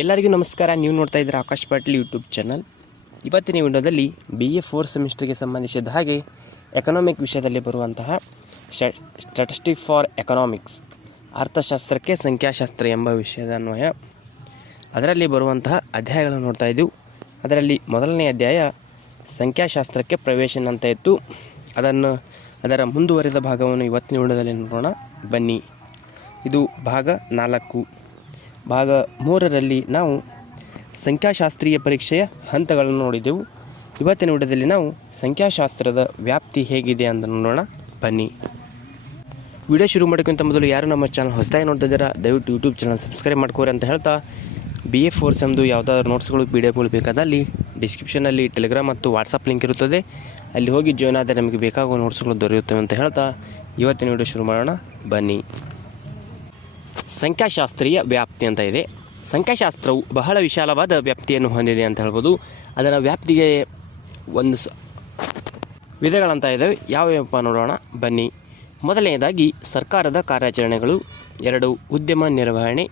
ಎಲ್ಲರಿಗೂ ನಮಸ್ಕಾರ. ನೀವು ನೋಡ್ತಾ ಇದ್ದೀರಾ ಆಕಾಶ್ ಪಾಟೀಲ್ ಯೂಟ್ಯೂಬ್ ಚಾನಲ್ ಇವತ್ತಿನ ವಿಡಿಯೋದಲ್ಲಿ ಬಿ ಎ ಫೋರ್ ಸೆಮಿಸ್ಟರ್ಗೆ ಸಂಬಂಧಿಸಿದ ಹಾಗೆ ಎಕನಾಮಿಕ್ ವಿಷಯದಲ್ಲಿ ಬರುವಂತಹ ಸ್ಟ್ಯಾಟಿಸ್ಟಿಕ್ ಫಾರ್ ಎಕನಾಮಿಕ್ಸ್ ಅರ್ಥಶಾಸ್ತ್ರಕ್ಕೆ ಸಂಖ್ಯಾಶಾಸ್ತ್ರ ಎಂಬ ವಿಷಯದ ಅನ್ವಯ. ಅದರಲ್ಲಿ ಬರುವಂತಹ ಅಧ್ಯಾಯಗಳನ್ನು ನೋಡ್ತಾ ಇದ್ದೆವು. ಅದರಲ್ಲಿ ಮೊದಲನೇ ಅಧ್ಯಾಯ ಸಂಖ್ಯಾಶಾಸ್ತ್ರಕ್ಕೆ ಪ್ರವೇಶನ ಅಂತ ಇತ್ತು. ಅದನ್ನು, ಅದರ ಮುಂದುವರಿದ ಭಾಗವನ್ನು ಇವತ್ತಿನ ವಿಡಿಯೋದಲ್ಲಿ ನೋಡೋಣ. ಬನ್ನಿ. ಇದು ಭಾಗ ನಾಲ್ಕು. ಭಾಗ ಮೂರರಲ್ಲಿ ನಾವು ಸಂಖ್ಯಾಶಾಸ್ತ್ರೀಯ ಪರೀಕ್ಷೆಯ ಹಂತಗಳನ್ನು ನೋಡಿದೆವು. ಇವತ್ತಿನ ವಿಡಿಯೋದಲ್ಲಿ ನಾವು ಸಂಖ್ಯಾಶಾಸ್ತ್ರದ ವ್ಯಾಪ್ತಿ ಹೇಗಿದೆ ಅಂತ ನೋಡೋಣ. ಬನ್ನಿ. ವಿಡಿಯೋ ಶುರು ಮಾಡೋಕ್ಕಿಂತ ಮೊದಲು ಯಾರು ನಮ್ಮ ಚಾನಲ್ ಹೊಸದಾಗಿ ನೋಡ್ತಾ ಇದ್ದೀರಾ ದಯವಿಟ್ಟು ಯೂಟ್ಯೂಬ್ ಚಾನಲ್ ಸಬ್ಸ್ಕ್ರೈಬ್ ಮಾಡ್ಕೋರಿ ಅಂತ ಹೇಳ್ತಾ ಬಿ ಎ ಫೋರ್ಸ್ ಎಂದು ಯಾವುದಾದ್ರು ನೋಟ್ಸ್ಗಳು ಪಿ ಡಿ ಎಫ್ಗಳು ಬೇಕಾದಲ್ಲಿ ಡಿಸ್ಕ್ರಿಪ್ಷನಲ್ಲಿ ಟೆಲಿಗ್ರಾಮ್ ಮತ್ತು ವಾಟ್ಸಪ್ ಲಿಂಕ್ ಇರುತ್ತದೆ. ಅಲ್ಲಿ ಹೋಗಿ ಜಾಯ್ನ್ ಆದರೆ ನಮಗೆ ಬೇಕಾಗುವ ನೋಟ್ಸ್ಗಳು ದೊರೆಯುತ್ತವೆ ಅಂತ ಹೇಳ್ತಾ, ಇವತ್ತಿನ ವಿಡಿಯೋ ಶುರು ಮಾಡೋಣ. ಬನ್ನಿ. ಸಂಖ್ಯಾಶಾಸ್ತ್ರೀಯ ವ್ಯಾಪ್ತಿ ಅಂತ ಇದೆ. ಸಂಖ್ಯಾಶಾಸ್ತ್ರವು ಬಹಳ ವಿಶಾಲವಾದ ವ್ಯಾಪ್ತಿಯನ್ನು ಹೊಂದಿದೆ ಅಂತ ಹೇಳ್ಬೋದು. ಅದರ ವ್ಯಾಪ್ತಿಗೆ ಒಂದು ಸ ವಿಧಗಳಂತ ಇದ್ದಾವೆ ಯಾವ್ಯಾವಪ್ಪ ನೋಡೋಣ. ಬನ್ನಿ. ಮೊದಲನೆಯದಾಗಿ ಸರ್ಕಾರದ ಕಾರ್ಯಾಚರಣೆಗಳು. ಎರಡು, ಉದ್ಯಮ ನಿರ್ವಹಣೆ.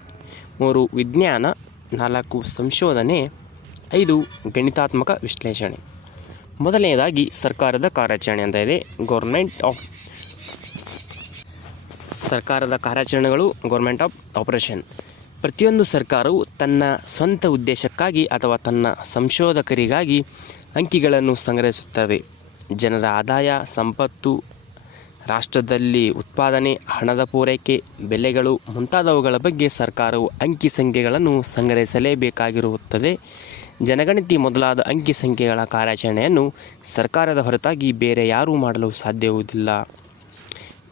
ಮೂರು, ವಿಜ್ಞಾನ. ನಾಲ್ಕು, ಸಂಶೋಧನೆ. ಐದು, ಗಣಿತಾತ್ಮಕ ವಿಶ್ಲೇಷಣೆ. ಮೊದಲನೆಯದಾಗಿ ಸರ್ಕಾರದ ಕಾರ್ಯಾಚರಣೆ ಅಂತ ಇದೆ. ಗೌರ್ಮೆಂಟ್ ಆಫ್ ಸರ್ಕಾರದ ಕಾರ್ಯಾಚರಣೆಗಳು ಗೌರ್ಮೆಂಟ್ ಆಫ್ ಆಪರೇಷನ್. ಪ್ರತಿಯೊಂದು ಸರ್ಕಾರವು ತನ್ನ ಸ್ವಂತ ಉದ್ದೇಶಕ್ಕಾಗಿ ಅಥವಾ ತನ್ನ ಸಂಶೋಧಕರಿಗಾಗಿ ಅಂಕಿಗಳನ್ನು ಸಂಗ್ರಹಿಸುತ್ತವೆ ಜನರ ಆದಾಯ, ಸಂಪತ್ತು, ರಾಷ್ಟ್ರದಲ್ಲಿ ಉತ್ಪಾದನೆ, ಹಣದ ಪೂರೈಕೆ, ಬೆಲೆಗಳು ಮುಂತಾದವುಗಳ ಬಗ್ಗೆ ಸರ್ಕಾರವು ಅಂಕಿ ಸಂಖ್ಯೆಗಳನ್ನು ಸಂಗ್ರಹಿಸಲೇಬೇಕಾಗಿರುತ್ತದೆ. ಜನಗಣತಿ ಮೊದಲಾದ ಅಂಕಿ ಸಂಖ್ಯೆಗಳ ಕಾರ್ಯಾಚರಣೆಯನ್ನು ಸರ್ಕಾರದ ಹೊರತಾಗಿ ಬೇರೆ ಯಾರೂ ಮಾಡಲು ಸಾಧ್ಯವುದಿಲ್ಲ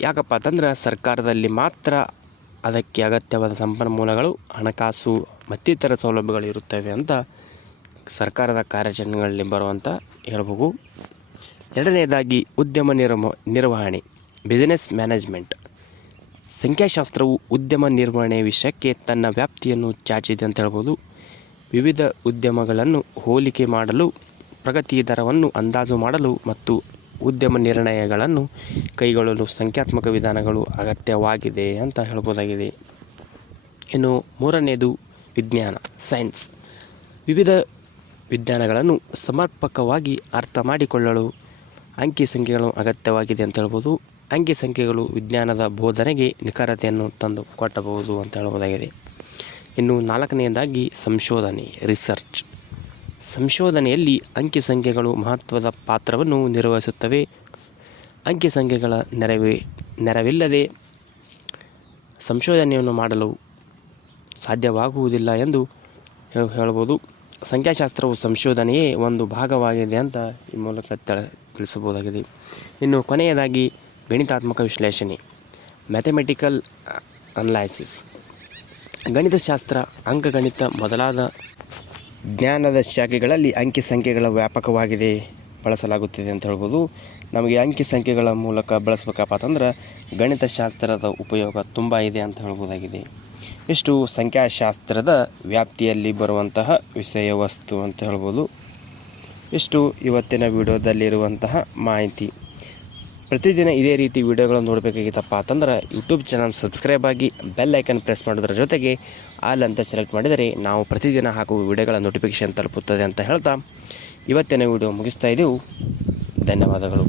ಯಾಕಪ್ಪ ಅಂತಂದ್ರೆ ಸರ್ಕಾರದಲ್ಲಿ ಮಾತ್ರ ಅದಕ್ಕೆ ಅಗತ್ಯವಾದ ಸಂಪನ್ಮೂಲಗಳು, ಹಣಕಾಸು, ಮತ್ತಿತರ ಸೌಲಭ್ಯಗಳು ಇರುತ್ತವೆ ಅಂತ ಸರ್ಕಾರದ ಕಾರ್ಯಾಚರಣೆಗಳಲ್ಲಿ ಬರುವಂತ ಹೇಳ್ಬೋದು. ಎರಡನೆಯದಾಗಿ ಉದ್ಯಮ ನಿರ್ಮ, ನಿರ್ವಹಣೆ ಬಿಸಿನೆಸ್ ಮ್ಯಾನೇಜ್ಮೆಂಟ್ ಸಂಖ್ಯಾಶಾಸ್ತ್ರವು ಉದ್ಯಮ ನಿರ್ವಹಣೆ ವಿಷಯಕ್ಕೆ ತನ್ನ ವ್ಯಾಪ್ತಿಯನ್ನು ಚಾಚಿದೆ ಅಂತ ಹೇಳ್ಬೋದು. ವಿವಿಧ ಉದ್ಯಮಗಳನ್ನು ಹೋಲಿಕೆ ಮಾಡಲು, ಪ್ರಗತಿ ದರವನ್ನು ಅಂದಾಜು ಮಾಡಲು ಮತ್ತು ಉದ್ಯಮ ನಿರ್ಣಯಗಳನ್ನು ಕೈಗೊಳ್ಳಲು ಸಂಖ್ಯಾತ್ಮಕ ವಿಧಾನಗಳು ಅಗತ್ಯವಾಗಿದೆ ಅಂತ ಹೇಳ್ಬೋದಾಗಿದೆ. ಇನ್ನು ಮೂರನೆಯದು ವಿಜ್ಞಾನ, ಸೈನ್ಸ್. ವಿವಿಧ ವಿಜ್ಞಾನಗಳನ್ನು ಸಮರ್ಪಕವಾಗಿ ಅರ್ಥ ಮಾಡಿಕೊಳ್ಳಲು ಅಂಕಿ ಸಂಖ್ಯೆಗಳು ಅಗತ್ಯವಾಗಿದೆ ಅಂತ ಹೇಳ್ಬೋದು. ಅಂಕಿ ಸಂಖ್ಯೆಗಳು ವಿಜ್ಞಾನದ ಬೋಧನೆಗೆ ನಿಖರತೆಯನ್ನು ತಂದು ಕೊಟ್ಟಬಹುದು ಅಂತ ಹೇಳ್ಬೋದಾಗಿದೆ. ಇನ್ನು ನಾಲ್ಕನೆಯದಾಗಿ ಸಂಶೋಧನೆ, ರಿಸರ್ಚ್. ಸಂಶೋಧನೆಯಲ್ಲಿ ಅಂಕಿ ಸಂಖ್ಯೆಗಳು ಮಹತ್ವದ ಪಾತ್ರವನ್ನು ನಿರ್ವಹಿಸುತ್ತವೆ. ಅಂಕಿ ಸಂಖ್ಯೆಗಳ ನೆರವೇ, ನೆರವಿಲ್ಲದೆ ಸಂಶೋಧನೆಯನ್ನು ಮಾಡಲು ಸಾಧ್ಯವಾಗುವುದಿಲ್ಲ ಎಂದು ಹೇಳಬಹುದು ಸಂಖ್ಯಾಶಾಸ್ತ್ರವು ಸಂಶೋಧನೆಯೇ ಒಂದು ಭಾಗವಾಗಿದೆ ಅಂತ ಈ ಮೂಲಕ ತಿಳಿಸಬಹುದಾಗಿದೆ. ಇನ್ನು ಕೊನೆಯದಾಗಿ ಗಣಿತಾತ್ಮಕ ವಿಶ್ಲೇಷಣೆ, ಮ್ಯಾಥಮೆಟಿಕಲ್ ಅನಲೈಸಿಸ್. ಗಣಿತಶಾಸ್ತ್ರ ಅಂಕಗಣಿತ ಮೊದಲಾದ ಜ್ಞಾನದ ಶಾಖೆಗಳಲ್ಲಿ ಅಂಕಿ ಸಂಖ್ಯೆಗಳ ವ್ಯಾಪಕವಾಗಿದೆ ಬಳಸಲಾಗುತ್ತಿದೆ ಅಂತ ಹೇಳ್ಬೋದು. ನಮಗೆ ಅಂಕಿ ಸಂಖ್ಯೆಗಳ ಮೂಲಕ ಬಳಸಬೇಕಪ್ಪ ಅಂತಂದ್ರೆ ಗಣಿತಶಾಸ್ತ್ರದ ಉಪಯೋಗ ತುಂಬ ಇದೆ ಅಂತ ಹೇಳ್ಬೋದಾಗಿದೆ. ಇಷ್ಟು ಸಂಖ್ಯಾಶಾಸ್ತ್ರದ ವ್ಯಾಪ್ತಿಯಲ್ಲಿ ಬರುವಂತಹ ವಿಷಯ ವಸ್ತು ಅಂತ ಹೇಳ್ಬೋದು. ಇಷ್ಟು ಇವತ್ತಿನ ವಿಡಿಯೋದಲ್ಲಿರುವಂತಹ ಮಾಹಿತಿ. ಪ್ರತಿದಿನ ಇದೇ ರೀತಿ ವಿಡಿಯೋಗಳನ್ನು ನೋಡಬೇಕಾಗಿತ್ತಪ್ಪ ಅಂತಂದ್ರೆ ಯೂಟ್ಯೂಬ್ ಚಾನಲ್ ಸಬ್ಸ್ಕ್ರೈಬ್ ಆಗಿ ಬೆಲ್ ಐಕನ್ ಪ್ರೆಸ್ ಮಾಡೋದ್ರ ಜೊತೆಗೆ ಆಲ್ ಅಂತ ಸೆಲೆಕ್ಟ್ ಮಾಡಿದರೆ ನಾವು ಪ್ರತಿದಿನ ಹಾಕುವ ವಿಡಿಯೋಗಳ ನೋಟಿಫಿಕೇಶನ್ ತಲುಪುತ್ತದೆ ಅಂತ ಹೇಳ್ತಾ ಇವತ್ತಿನ ವಿಡಿಯೋ ಮುಗಿಸ್ತಾ ಇದ್ದೆವು. ಧನ್ಯವಾದಗಳು.